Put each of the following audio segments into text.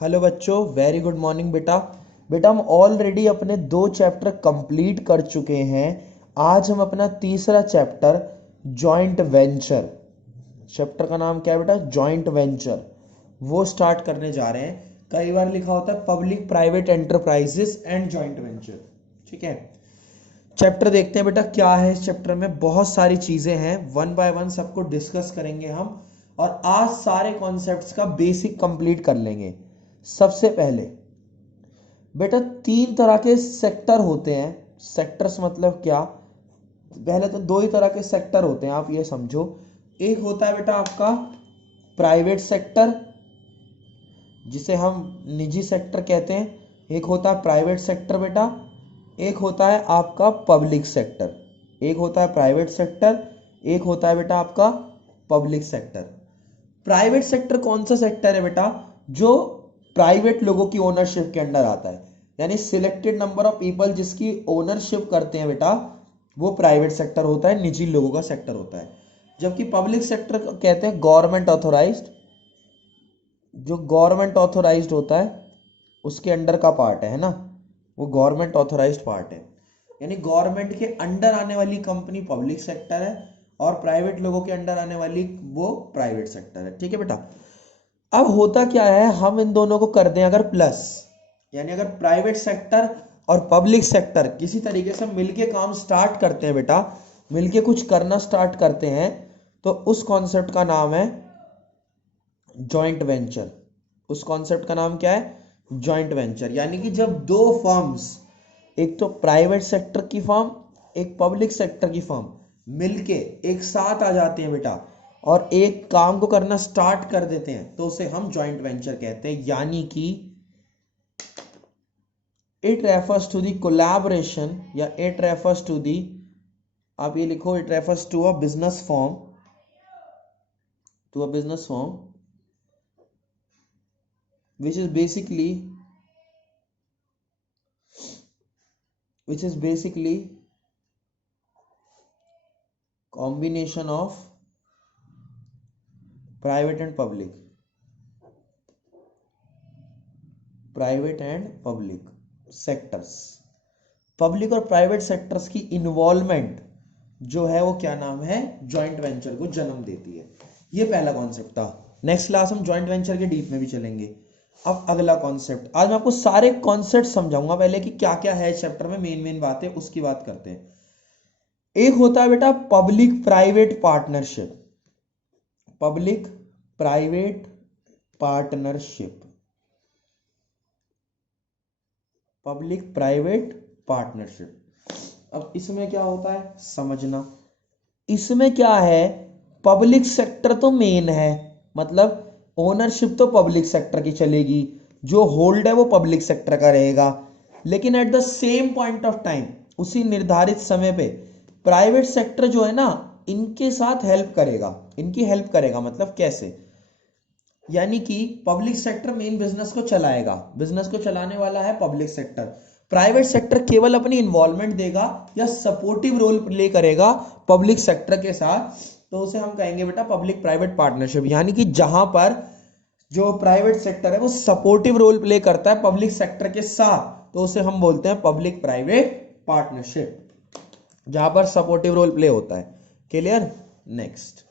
Hello बच्चों, very good morning बेटा। बेटा हम ऑलरेडी अपने 2 चैप्टर कंप्लीट कर चुके हैं। आज हम अपना तीसरा चैप्टर जॉइंट वेंचर, चैप्टर का नाम क्या है बेटा? जॉइंट वेंचर, वो स्टार्ट करने जा रहे हैं। कई बार लिखा होता है public private enterprises and joint venture. ठीक है, चैप्टर देखते हैं बेटा क्या है इस चैप्टर में। बहुत सारी चीजें हैं, वन बाय वन सबको डिस्कस करेंगे हम, और आज सारे कॉन्सेप्ट्स का बेसिक कंप्लीट कर लेंगे। सबसे पहले बेटा 3 तरह के सेक्टर होते हैं। सेक्टर्स मतलब क्या? पहले तो 2 ही तरह के सेक्टर होते हैं, आप ये समझो। एक होता है बेटा आपका प्राइवेट सेक्टर, जिसे हम निजी सेक्टर कहते हैं। एक होता है प्राइवेट सेक्टर बेटा, एक होता है आपका पब्लिक सेक्टर। एक होता है प्राइवेट सेक्टर, एक होता है बेटा आपका पब्लिक सेक्टर। प्राइवेट सेक्टर कौन सा सेक्टर है बेटा? जो प्राइवेट लोगों की ओनरशिप के अंडर आता है, यानी सिलेक्टेड नंबर ऑफ पीपल जिसकी ओनरशिप करते हैं बेटा, वो प्राइवेट सेक्टर होता है, निजी लोगों का सेक्टर होता है। जबकि पब्लिक सेक्टर कहते हैं गवर्नमेंट ऑथोराइज्ड, जो गवर्नमेंट ऑथोराइज्ड होता है उसके अंडर का पार्ट है ना, वो गवर्नमेंट ऑथोराइज्ड पार्ट है। यानी गवर्नमेंट के अंडर आने वाली कंपनी पब्लिक सेक्टर है, और प्राइवेट लोगों के अंडर आने वाली वो प्राइवेट सेक्टर है। ठीक है बेटा, अब होता क्या है, हम इन दोनों को कर दें अगर प्लस, यानी अगर प्राइवेट सेक्टर और पब्लिक सेक्टर किसी तरीके से मिलके काम स्टार्ट करते हैं बेटा, मिलके कुछ करना स्टार्ट करते हैं, तो उस कॉन्सेप्ट का नाम है जॉइंट वेंचर। उस कॉन्सेप्ट का नाम क्या है? Joint venture. यानी कि जब 2 फर्म्स, एक तो प्राइवेट सेक्टर की फर्म, एक पब्लिक सेक्टर की फर्म, मिलके एक साथ आ जाते हैं बेटा और एक काम को करना स्टार्ट कर देते हैं, तो उसे हम जॉइंट वेंचर कहते हैं। यानी कि it refers to the collaboration, या इट रेफर्स टू द, आप ये लिखो, it refers to a business form, to a business form which is basically combination of private and public sectors. Public और private sectors की involvement जो है वो क्या नाम है? जॉइंट वेंचर को जन्म देती है। ये पहला कॉन्सेप्ट था। नेक्स्ट क्लास हम जॉइंट वेंचर के डीप में भी चलेंगे। अब अगला कॉन्सेप्ट, आज मैं आपको सारे कॉन्सेप्ट समझाऊंगा। पहले कि क्या क्या है इस चैप्टर में, मेन मेन बातें उसकी बात करते हैं। एक होता है बेटा public private partnership, public private partnership, public private partnership. अब इसमें क्या होता है समझना। इसमें क्या है, पब्लिक सेक्टर तो मेन है, मतलब ओनरशिप तो पब्लिक सेक्टर की चलेगी, जो होल्ड है वो पब्लिक सेक्टर का रहेगा। लेकिन at the same point of time, उसी निर्धारित समय पे प्राइवेट सेक्टर जो है ना, इनके साथ हेल्प करेगा, इनकी हेल्प करेगा। मतलब कैसे? यानी कि पब्लिक सेक्टर मेन बिजनेस को चलाएगा, बिजनेस को चलाने वाला है पब्लिक सेक्टर। प्राइवेट सेक्टर केवल अपनी इन्वॉल्वमेंट देगा या सपोर्टिव रोल प्ले करेगा पब्लिक सेक्टर के साथ, तो उसे हम कहेंगे बेटा पब्लिक प्राइवेट पार्टनरशिप। यानी कि जहां पर जो प्राइवेट सेक्टर है वो सपोर्टिव रोल प्ले करता है पब्लिक सेक्टर के साथ, तो उसे हम बोलते हैं पब्लिक प्राइवेट पार्टनरशिप, जहां पर सपोर्टिव रोल प्ले होता है। क्लियर? नेक्स्ट,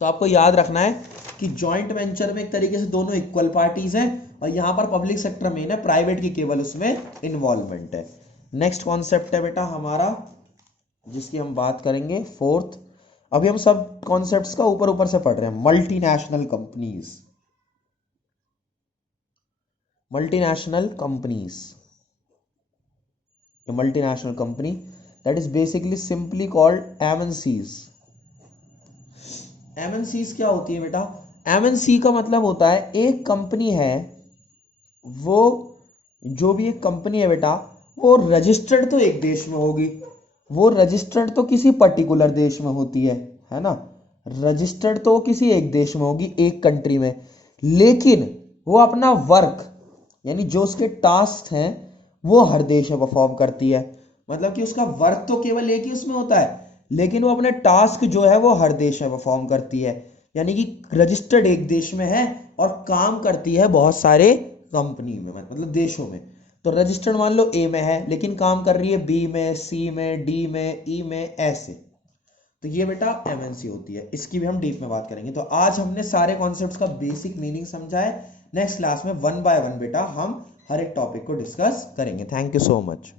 तो आपको याद रखना है कि जॉइंट वेंचर में एक तरीके से दोनों इक्वल पार्टीज हैं, और यहां पर पब्लिक सेक्टर मेन है, प्राइवेट की केवल उसमें इन्वॉल्वमेंट है। नेक्स्ट कॉन्सेप्ट है बेटा हमारा, जिसकी हम बात करेंगे फोर्थ। अभी हम सब कॉन्सेप्ट्स का ऊपर ऊपर से पढ़ रहे हैं। Multinational companies, multinational companies, multinational company that is basically simply called MNCs. MNCs क्या होती है बेटा? एमएनसी का मतलब होता है एक कंपनी है, वो जो भी एक कंपनी है बेटा, वो रजिस्टर्ड तो एक देश में होगी, वो रजिस्टर्ड तो किसी पर्टिकुलर देश में होती है ना, रजिस्टर्ड तो किसी एक देश में होगी, एक कंट्री में, लेकिन वो अपना वर्क, यानी जो उसके टास्क हैं वो हर देश में परफॉर्म करती है। मतलब कि उसका वर्क तो केवल एक ही उसमें होता है, लेकिन वो अपने टास्क जो है वो हर देश में परफॉर्म करती है। यानी कि रजिस्टर्ड एक देश में है और काम करती है बहुत सारे कंपनी में, मतलब देशों में। तो रजिस्टर्ड मान लो ए में है, लेकिन काम कर रही है बी में, सी में, डी में, ई में, ऐसे। तो ये बेटा एमएनसी होती है, इसकी भी हम डीप में बात करेंगे। तो आज हमने सारे कॉन्सेप्ट्स का बेसिक मीनिंग समझा है। नेक्स्ट क्लास में वन बाय वन बेटा हम हर एक टॉपिक को डिस्कस करेंगे। Thank you so much.